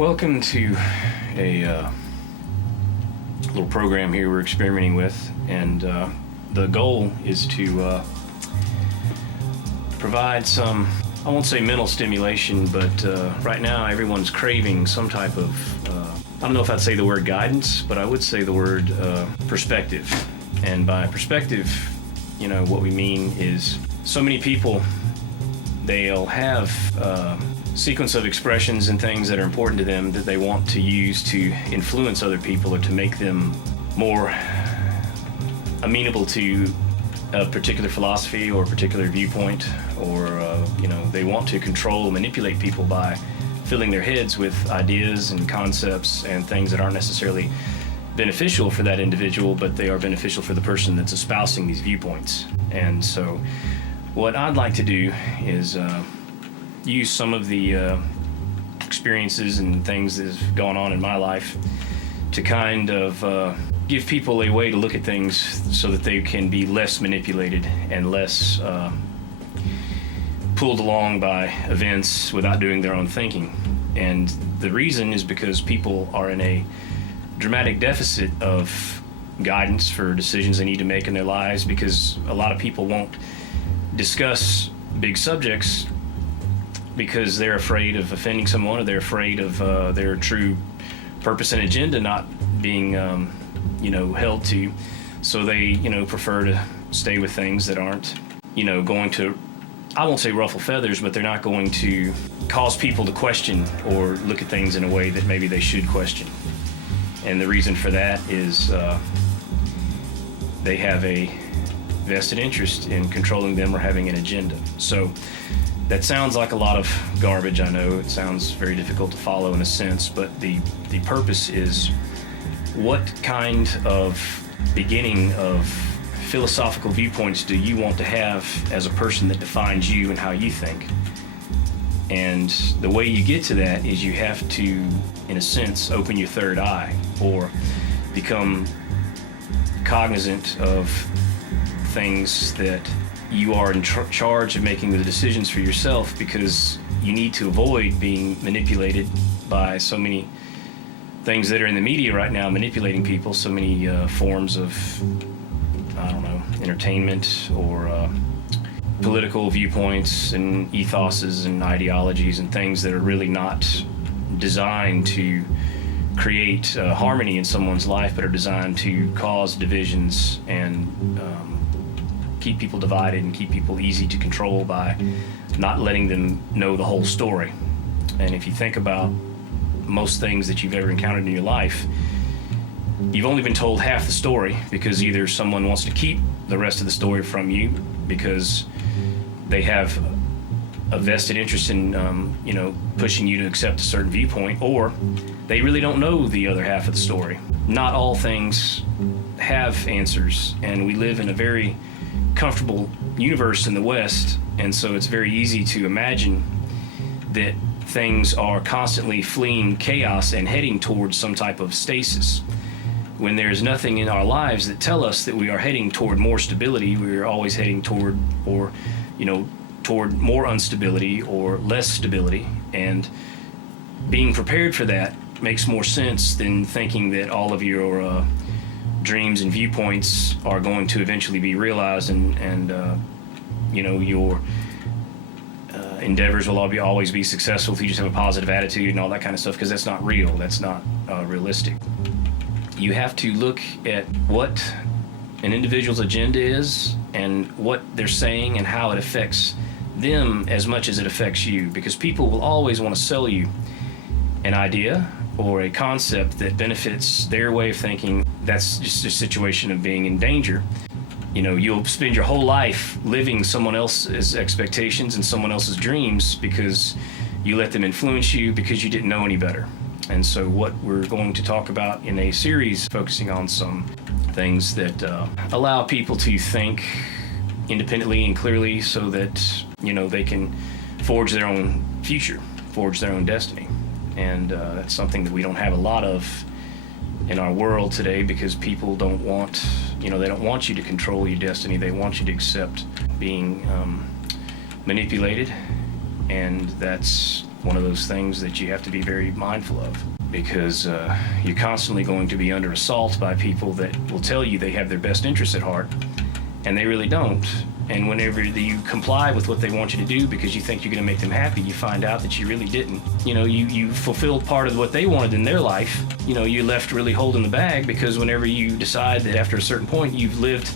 Welcome to a little program here we're experimenting with, and the goal is to provide some, I won't say mental stimulation, but right now everyone's craving some type of, I don't know if I'd say the word guidance, but I would say the word perspective. And by perspective, what we mean is so many people, they'll have sequence of expressions and things that are important to them that they want to use to influence other people or to make them more amenable to a particular philosophy or a particular viewpoint, or they want to control and manipulate people by filling their heads with ideas and concepts and things that aren't necessarily beneficial for that individual, but they are beneficial for the person that's espousing these viewpoints. And so what I'd like to do is use some of the experiences and things that have gone on in my life to kind of give people a way to look at things so that they can be less manipulated and less pulled along by events without doing their own thinking. And the reason is because people are in a dramatic deficit of guidance for decisions they need to make in their lives, because a lot of people won't discuss big subjects because they're afraid of offending someone, or they're afraid of their true purpose and agenda not being held to. So they prefer to stay with things that aren't going to, I won't say ruffle feathers, but they're not going to cause people to question or look at things in a way that maybe they should question. And the reason for that is they have a vested interest in controlling them or having an agenda. So that sounds like a lot of garbage, I know. It sounds very difficult to follow in a sense, but the purpose is, what kind of beginning of philosophical viewpoints do you want to have as a person that defines you and how you think? And the way you get to that is you have to, in a sense, open your third eye, or become cognizant of things that you are in charge of making the decisions for yourself, because you need to avoid being manipulated by so many things that are in the media right now, manipulating people, so many forms of, entertainment or political viewpoints and ethoses and ideologies and things that are really not designed to create harmony in someone's life, but are designed to cause divisions and keep people divided and keep people easy to control by not letting them know the whole story. And if you think about most things that you've ever encountered in your life, you've only been told half the story, because either someone wants to keep the rest of the story from you because they have a vested interest in pushing you to accept a certain viewpoint, or they really don't know the other half of the story. Not all things have answers, and we live in a very comfortable universe in the West, and so it's very easy to imagine that things are constantly fleeing chaos and heading towards some type of stasis, when there's nothing in our lives that tell us that we are heading toward more stability. We're always heading toward more instability or less stability, and being prepared for that makes more sense than thinking that all of your dreams and viewpoints are going to eventually be realized, and your endeavors will always be successful if you just have a positive attitude and all that kind of stuff, because that's not real. That's not realistic. You have to look at what an individual's agenda is and what they're saying and how it affects them as much as it affects you, because people will always want to sell you an idea or a concept that benefits their way of thinking. That's just a situation of being in danger. You'll spend your whole life living someone else's expectations and someone else's dreams because you let them influence you because you didn't know any better. And so what we're going to talk about in a series focusing on some things that allow people to think independently and clearly, so that they can forge their own future, forge their own destiny. And that's something that we don't have a lot of in our world today, because people don't want, they don't want you to control your destiny. They want you to accept being manipulated, and that's one of those things that you have to be very mindful of, because you're constantly going to be under assault by people that will tell you they have their best interests at heart, and they really don't. And whenever you comply with what they want you to do because you think you're going to make them happy, you find out that you really didn't. You fulfilled part of what they wanted in their life. You're left really holding the bag, because whenever you decide that after a certain point you've lived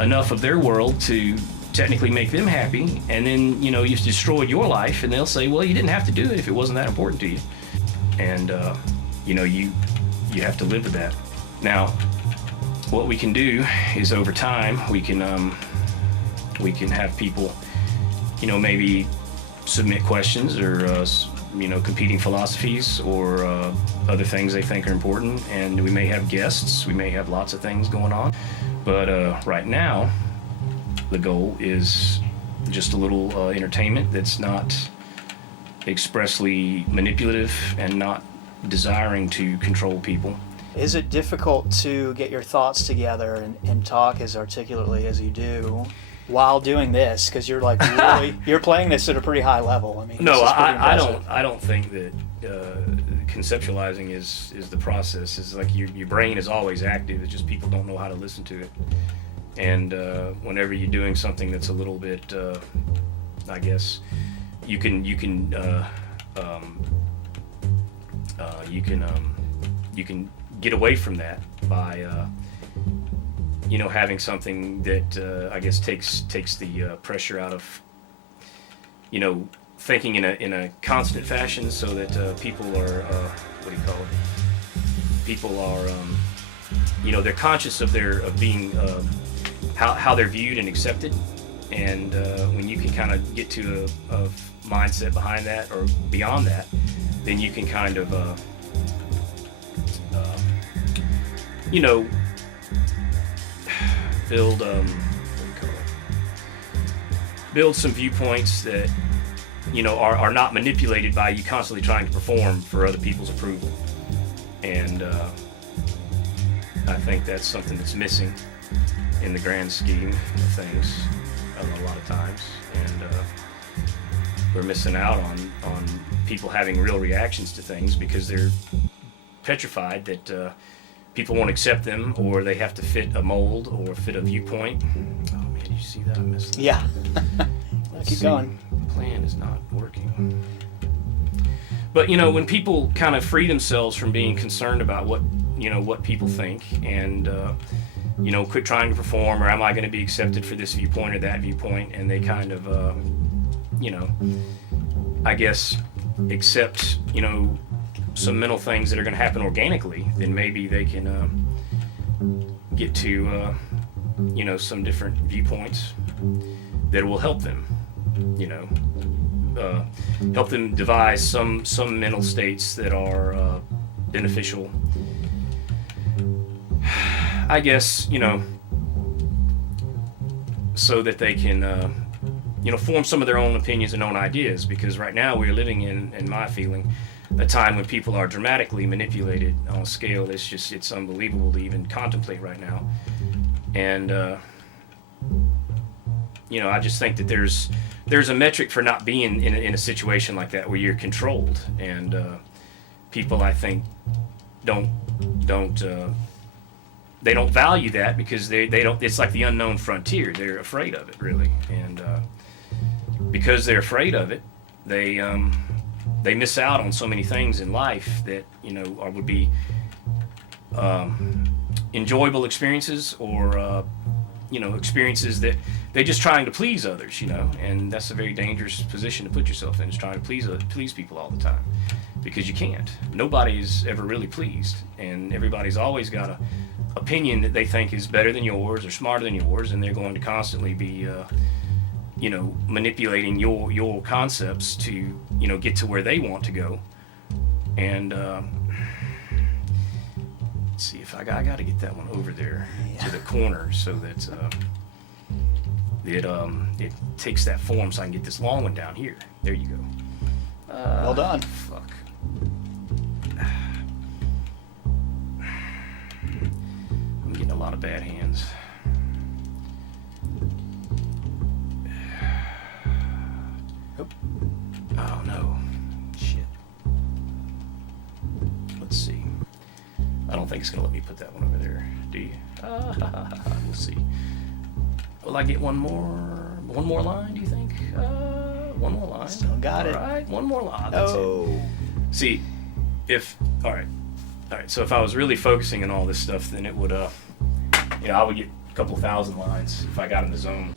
enough of their world to technically make them happy, and then you've destroyed your life, and they'll say, well, you didn't have to do it if it wasn't that important to you. And you have to live with that. Now, what we can do is, over time, we can have people maybe submit questions, or competing philosophies, or other things they think are important, and we may have guests, we may have lots of things going on. But right now, the goal is just a little entertainment that's not expressly manipulative and not desiring to control people. Is it difficult to get your thoughts together and talk as articulately as you do while doing this? Because you're like really, you're playing this at a pretty high level. I mean, no, I don't think that conceptualizing is the process. It's like your brain is always active. It's just people don't know how to listen to it. And whenever you're doing something that's a little bit, I guess, you can get away from that by having something that I guess takes the pressure out of thinking in a constant fashion, so that people are people are they're conscious of being how they're viewed and accepted. And when you can kind of get to a mindset behind that, or beyond that, then you can kind of build some viewpoints that are not manipulated by you constantly trying to perform for other people's approval. And I think that's something that's missing in the grand scheme of things a lot of times. And we're missing out on people having real reactions to things, because they're petrified that people won't accept them, or they have to fit a mold or fit a viewpoint. Oh man, did you see that? I missed that. Yeah. Keep going. The plan is not working. But when people kind of free themselves from being concerned about what people think, and quit trying to perform, or am I going to be accepted for this viewpoint or that viewpoint, and they kind of I guess accept some mental things that are going to happen organically, then maybe they can get to some different viewpoints that will help them help them devise some mental states that are beneficial, I guess, so that they can form some of their own opinions and own ideas. Because right now we're living in my feeling, a time when people are dramatically manipulated on a scale it's unbelievable to even contemplate right now. And I just think that there's a metric for not being in a situation like that where you're controlled. And people, I think, don't value that, because they don't. It's like the unknown frontier. They're afraid of it, really. And because they're afraid of it, they miss out on so many things in life that would be enjoyable experiences, or experiences that they're just trying to please others. And that's a very dangerous position to put yourself in, is trying to please people all the time, because you can't. Nobody's ever really pleased, and everybody's always got a opinion that they think is better than yours or smarter than yours, and they're going to constantly be manipulating your concepts to get to where they want to go. And let's see if I got to get that one over there to the corner, so that it takes that form, so I can get this long one down here. There you go. Well done. Fuck. I'm getting a lot of bad hands. Oh no. don't think it's going to let me put that one over there, do you? We'll see. Will I get one more line, do you think? One more line. Still got it. All right, one more line. That's Oh. it. See, all right. So if I was really focusing on all this stuff, then it would, I would get a couple thousand lines if I got in the zone.